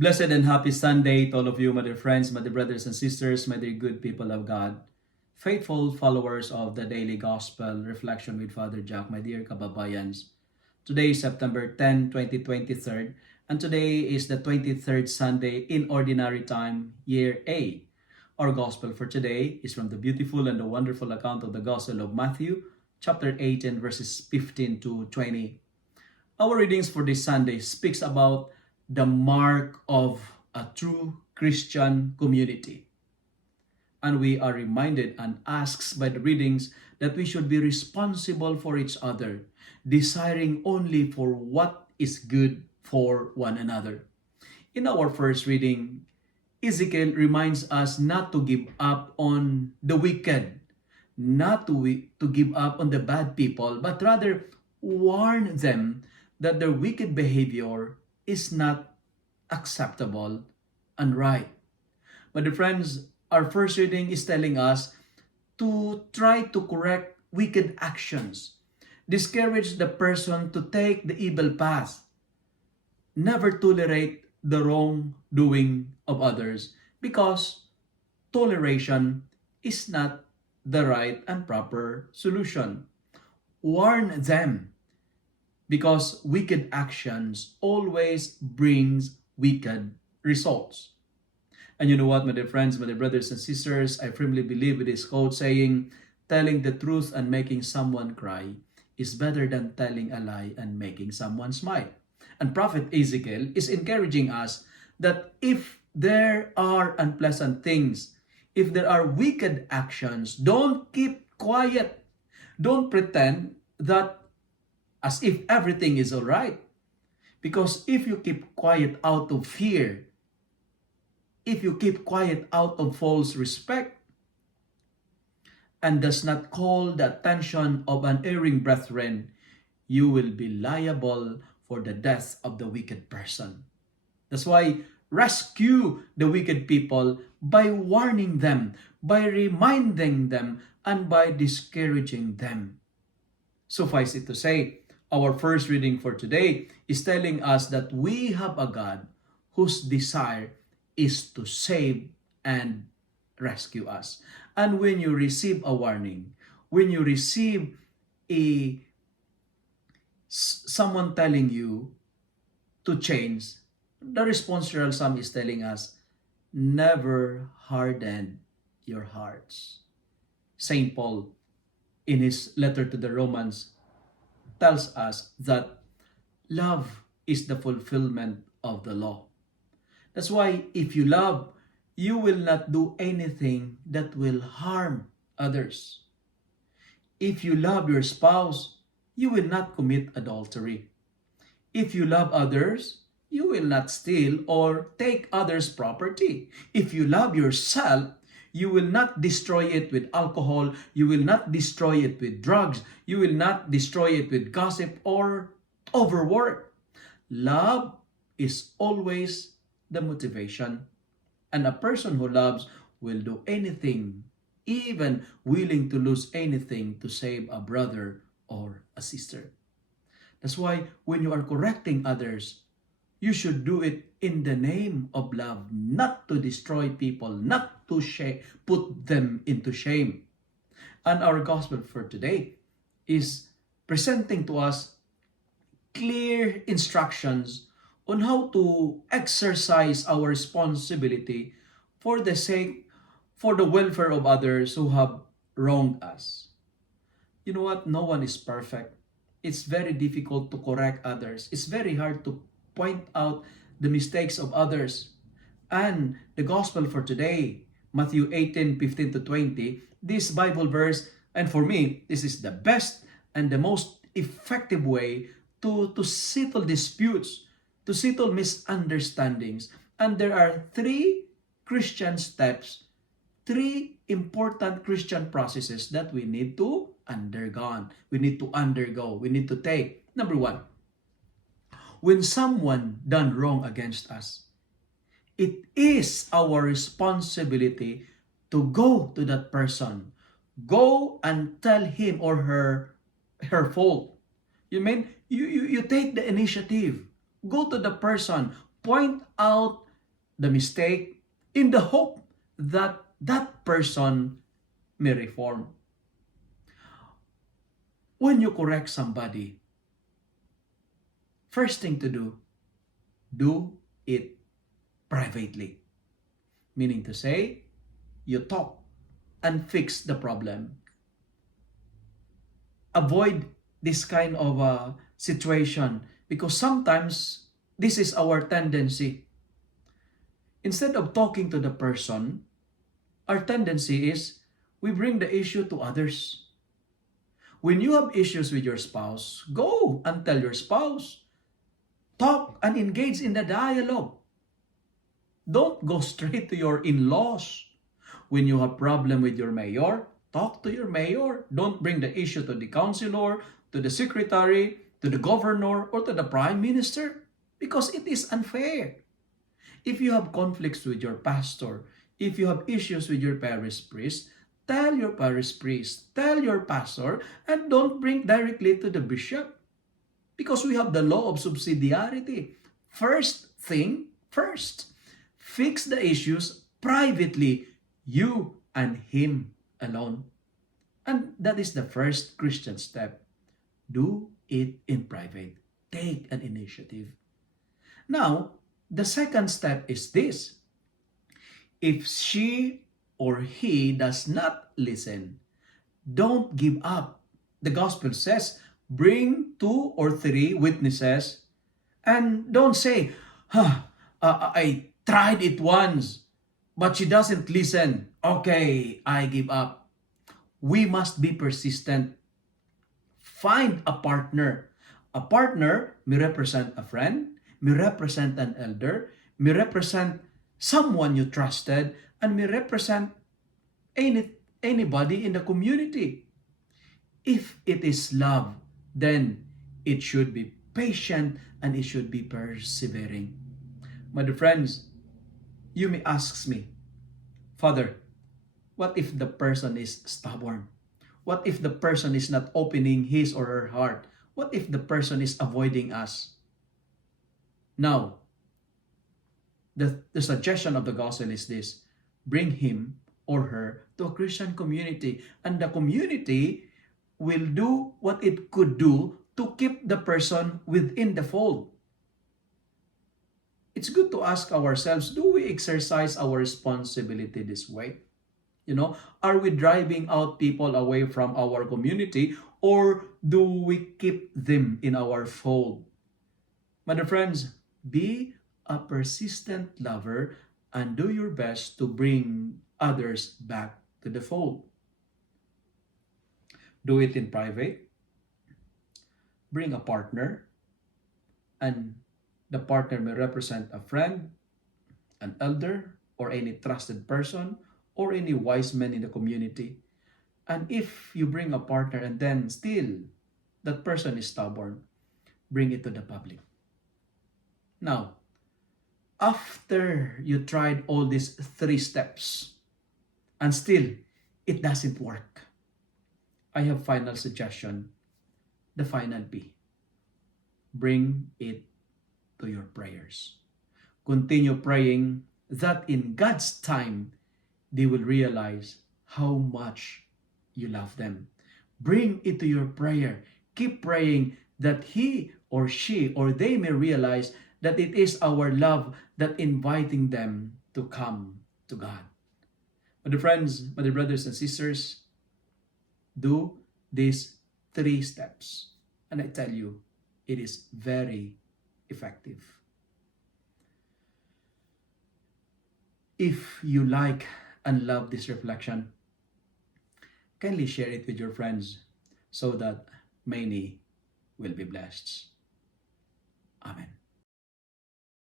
Blessed and happy Sunday to all of you, my dear friends, my dear brothers and sisters, my dear good people of God, faithful followers of the Daily Gospel Reflection with Father Jack, my dear kababayans. Today is September 10, 2023, and today is the 23rd Sunday in Ordinary Time, Year A. Our Gospel for today is from the beautiful and the wonderful account of the Gospel of Matthew, chapter 18, verses 15 to 20. Our readings for this Sunday speaks about the mark of a true Christian community. And we are reminded and asked by the readings that we should be responsible for each other, desiring only for what is good for one another. In our first reading, Ezekiel reminds us not to give up on the wicked, not to give up on the bad people, but rather warn them that their wicked behavior is not acceptable and right. But the friends, our first reading is telling us to try to correct wicked actions, discourage the person to take the evil path, never tolerate the wrongdoing of others, because toleration is not the right and proper solution. Warn them, because wicked actions always brings wicked results. And you know what, my dear friends, my dear brothers and sisters, I firmly believe with this quote saying, telling the truth and making someone cry is better than telling a lie and making someone smile. And Prophet Ezekiel is encouraging us that if there are unpleasant things, if there are wicked actions, don't keep quiet. Don't pretend that as if everything is all right. Because if you keep quiet out of fear, if you keep quiet out of false respect, and does not call the attention of an erring brethren, you will be liable for the death of the wicked person. That's why rescue the wicked people by warning them, by reminding them, and by discouraging them. Suffice it to say, our first reading for today is telling us that we have a God whose desire is to save and rescue us. And when you receive a warning, when you receive someone telling you to change, the responsorial psalm is telling us, never harden your hearts. Saint Paul, in his letter to the Romans, tells us that love is the fulfillment of the law. That's why if you love, you will not do anything that will harm others. If you love your spouse, you will not commit adultery. If you love others, you will not steal or take others' property. If you love yourself, you will not destroy it with alcohol. You will not destroy it with drugs. You will not destroy it with gossip or overwork. Love is always the motivation. And a person who loves will do anything, even willing to lose anything to save a brother or a sister. That's why when you are correcting others, you should do it in the name of love, not to destroy people, not to put them into shame. And our gospel for today is presenting to us clear instructions on how to exercise our responsibility for the welfare of others who have wronged us. You know what? No one is perfect. It's very difficult to correct others. It's very hard to point out the mistakes of others. And the gospel for today, Matthew 18:15 to 20, this Bible verse, and for me, this is the best and the most effective way to settle disputes, to settle misunderstandings. And there are three Christian steps, three important Christian processes that we need to undergo. We need to take. Number one, when someone done wrong against us, it is our responsibility to go to that person. Go and tell him or her fault. You take the initiative. Go to the person. Point out the mistake in the hope that that person may reform. When you correct somebody, first thing to do it privately. Meaning to say, you talk and fix the problem. Avoid this kind of situation because sometimes this is our tendency. Instead of talking to the person, our tendency is we bring the issue to others. When you have issues with your spouse, go and tell your spouse. Talk and engage in the dialogue. Don't go straight to your in-laws. When you have problem with your mayor, talk to your mayor. Don't bring the issue to the councilor, to the secretary, to the governor, or to the prime minister because it is unfair. If you have conflicts with your pastor, if you have issues with your parish priest, tell your parish priest, tell your pastor, and don't bring directly to the bishop. Because we have the law of subsidiarity. First thing first. Fix the issues privately, you and him alone. And that is the first Christian step. Do it in private. Take an initiative. Now, the second step is this. If she or he does not listen, don't give up. The gospel says, bring 2 or 3 witnesses and don't say, I tried it once, but she doesn't listen. Okay, I give up. We must be persistent. Find a partner. A partner may represent a friend, may represent an elder, may represent someone you trusted, and may represent anybody in the community. If it is love, then it should be patient and it should be persevering. My dear friends, you may ask me, Father, what if the person is stubborn? What if the person is not opening his or her heart? What if the person is avoiding us? Now, the suggestion of the gospel is this: bring him or her to a Christian community, and the community will do what it could do to keep the person within the fold. It's good to ask ourselves, do we exercise our responsibility this way? Are we driving out people away from our community, or do we keep them in our fold? My dear friends, be a persistent lover and do your best to bring others back to the fold. Do it in private. Bring a partner, and the partner may represent a friend, an elder, or any trusted person, or any wise man in the community. And if you bring a partner and then still that person is stubborn, bring it to the public. Now, after you tried all these 3 steps and still it doesn't work, I have final suggestion, the final P. Bring it to your prayers. Continue praying that in God's time, they will realize how much you love them. Bring it to your prayer. Keep praying that he or she or they may realize that it is our love that inviting them to come to God. My dear friends, my dear brothers and sisters, do these 3 steps. And I tell you, it is very effective. If you like and love this reflection, kindly share it with your friends so that many will be blessed. Amen.